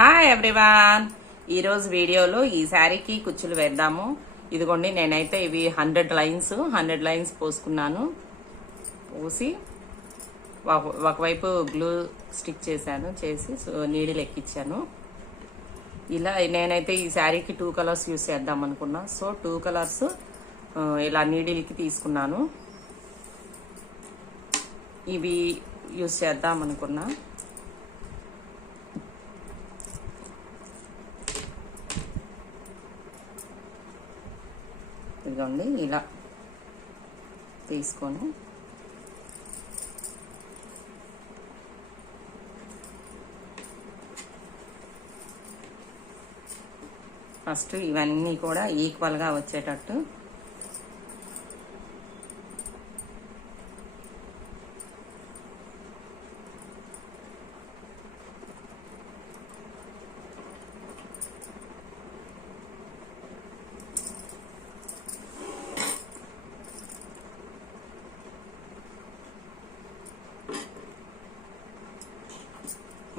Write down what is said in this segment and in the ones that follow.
Hi everyone, ఈరోజు వీడియోలో ఈ శారీకి కుచ్చులు వేద్దాము. ఇదిగోండి, నేనైతే ఇవి 100 లైన్స్ పోసుకున్నాను. పోసి ఒకవైపు గ్లూ స్టిక్ చేసి నీడిల్ ఎక్కించాను. ఇలా నేనైతే ఈ శారీకి 2 కలర్స్ యూస్ చేద్దాం అనుకున్నా. సో 2 కలర్స్ ఇలా నీడిల్కి తీసుకున్నాను. ఇవి యూస్ చేద్దాం అనుకున్నా. ఇదిగోండి, ఇలా తీసుకొని ఫస్ట్ ఇవన్నీ కూడా ఈక్వల్గా వచ్చేటట్టు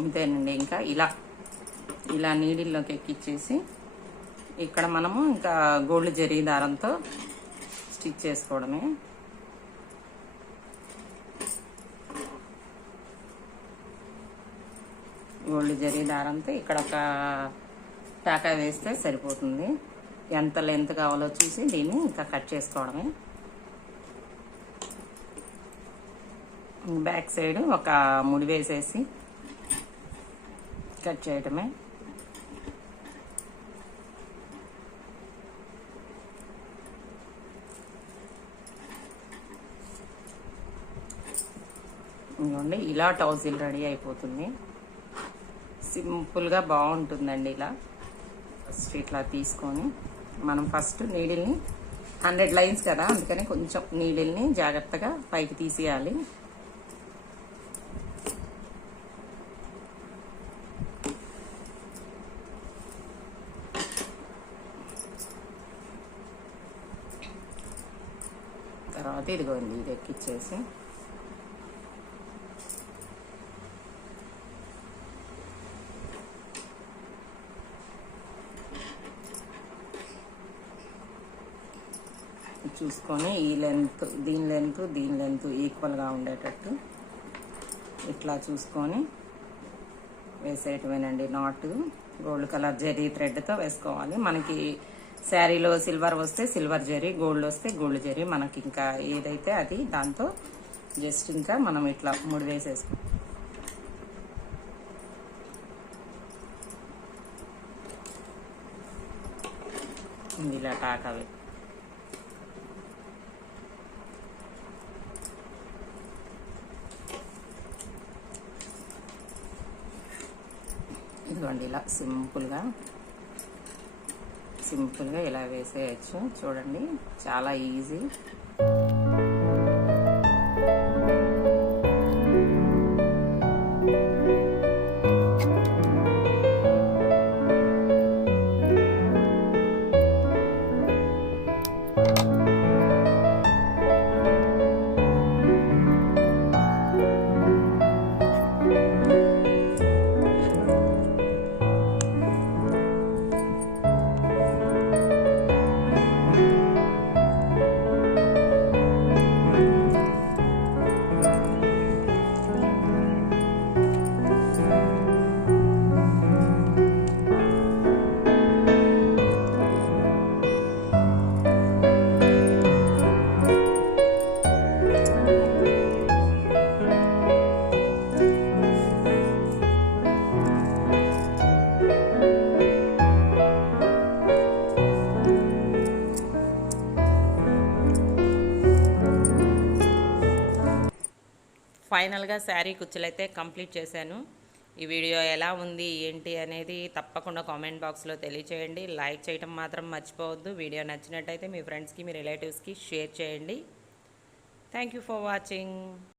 ఇంతేనండి. ఇంకా ఇలా నీడిల్లోకి ఎక్కిచ్చేసి ఇక్కడ మనము ఇంకా గోల్డ్ జరీ దారంతో స్టిచ్ చేసుకోవడమే. గోల్డ్ జరీ దారంతో ఇక్కడ ఒక టాకా వేస్తే సరిపోతుంది. ఎంత లెంత్ కావాలో చూసి దీన్ని ఇంకా కట్ చేసుకోవడమే. బ్యాక్ సైడ్ ఒక ముడి వేసేసి కట్ చేయడమే. ఇదిగోండి, ఇలా టౌజిల్ రెడీ అయిపోతుంది. సింపుల్గా బాగుంటుందండి. ఇలా ఫస్ట్ ఇట్లా తీసుకొని మనం ఫస్ట్ నీడిల్ని 100 లైన్స్ కదా, అందుకని కొంచెం నీడిల్ని జాగ్రత్తగా పైకి తీసేయాలి. తర్వాత ఇదిగోండి, ఇది ఎక్కిచ్చేసి చూసుకొని ఈ లెంత్ దీని లెంత్ ఈక్వల్గా ఉండేటట్టు ఇట్లా చూసుకొని వేసేయటమేనండి. నాట్ గోల్డ్ కలర్ జరీ థ్రెడ్తో వేసుకోవాలి. మనకి శారీలో సిల్వర్ వస్తే సిల్వర్ జరీ, గోల్డ్ వస్తే గోల్డ్ జరీ, మనకి ఇంకా ఏదైతే అది దాంతో జస్ట్ ఇంకా మనం ఇట్లా ముడి వేసేసుకో. ఇలా టాకావే ఇదిగోండి, ఇలా సింపుల్గా ఇలా వేసేయచ్చు. చూడండి, చాలా ఈజీ. ఫైనల్గా శారీ కుచ్చులైతే కంప్లీట్ చేశాను. ఈ వీడియో ఎలా ఉంది ఏంటి అనేది తప్పకుండా కామెంట్ బాక్స్లో తెలియచేయండి. లైక్ చేయడం మాత్రం మర్చిపోవద్దు. వీడియో నచ్చినట్టయితే మీ ఫ్రెండ్స్కి, మీ రిలేటివ్స్కి షేర్ చేయండి. Thank you for watching.